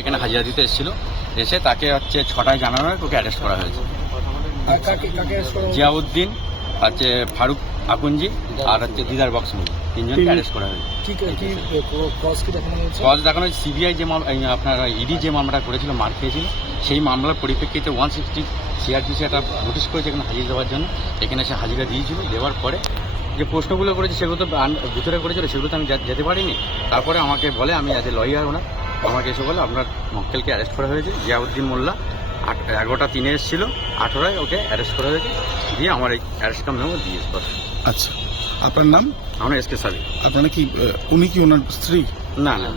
এখানে হাজিরা দিতে এসেছিল, এসে তাকে হচ্ছে 6টায় জানানো হয়, ওকে অ্যারেস্ট করা হয়েছে। জিয়াউদ্দিন হচ্ছে ফারুক আকুঞ্জি আর হচ্ছে দিদার বক্স মুখ, তিনজনকে অ্যারেস্ট করা হয়েছে। কজ দেখানো হয়েছে সিবিআই যে আপনার ইডি যে মামলাটা করেছিল, মার খেয়েছিল, সেই মামলার পরিপ্রেক্ষিতে 160 সিআরপিসি একটা নোটিশ করেছে এখানে হাজিরা দেওয়ার জন্য। এখানে সে হাজিরা দিয়েছিল, দেওয়ার পরে যে প্রশ্নগুলো করেছে সেগুলো তো ভিতরে করেছিল, সেগুলো তো আমি যেতে পারিনি। তারপরে আমাকে বলে, আমি অ্যাজ এ লয়ার ওনার, আমাকে এসে বলে আপনার মক্কেলকে অ্যারেস্ট করা হয়েছে। জিয়াউদ্দিন মোল্লা 11টা 3 এসেছিল, 18টায় ওকে অ্যারেস্ট করা হয়েছে, দিয়ে আমার এই অ্যারেস্ট মেমো দিয়ে। আচ্ছা, আপনার নাম? আমরা এসকে সাবি। আপনারা কি, উনি কি ওনার স্ত্রী? না না।